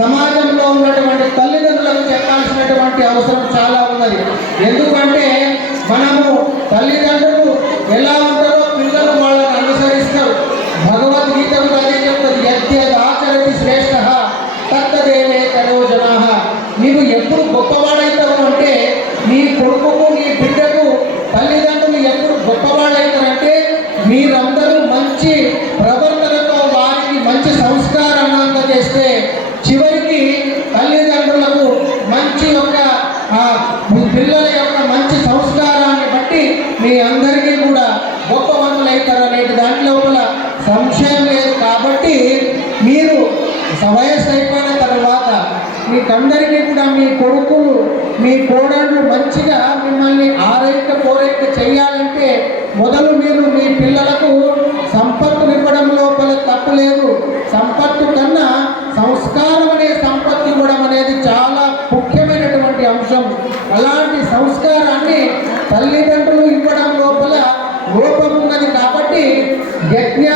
సమాజంలో ఉన్నటువంటి తల్లిదండ్రులకు చెప్పాల్సినటువంటి అవసరం చాలా ఉన్నది. ఎందుకంటే మనము తల్లిదండ్రులు ఎలా ఉంటారో పిల్లలు వాళ్ళని అనుసరిస్తారు. భగవద్గీత అదే చెప్తుంది యద్యద్ ఆచరతి శ్రేష్ఠ తత్తదేవే తదో జనాహ నీవు ఎప్పుడు గొప్పవాడైతావు అంటే నీ కొడుకుకు నీ బిడ్డకు తల్లిదండ్రులు ఎప్పుడు గొప్పవాడైతారంటే మీరందరూ మంచి మీ పిల్లల యొక్క మంచి సంస్కారాన్ని బట్టి మీ అందరికీ కూడా గొప్పవంతులైతారు అనేది దాని లోపల సంశయం లేదు. కాబట్టి మీరు వయస్సు అయిపోయిన తర్వాత మీకందరికీ కూడా మీ కొడుకులు మీ కోడళ్ళు మంచిగా మిమ్మల్ని ఆరైక కోరైక చేయాలంటే మొదలు మీరు మీ పిల్లలకు సంపత్తు ఇవ్వడం లోపల తప్పు లేదు. సంపత్తు కన్నా సంస్కారం అనే సంపత్తి ఇవ్వడం అనేది చాలా ముఖ్యమైన అవసరం అలాంటి సంస్కారాన్ని తల్లిదండ్రులు ఇవ్వడం లోపల లోపం ఉన్నది కాబట్టి యజ్ఞ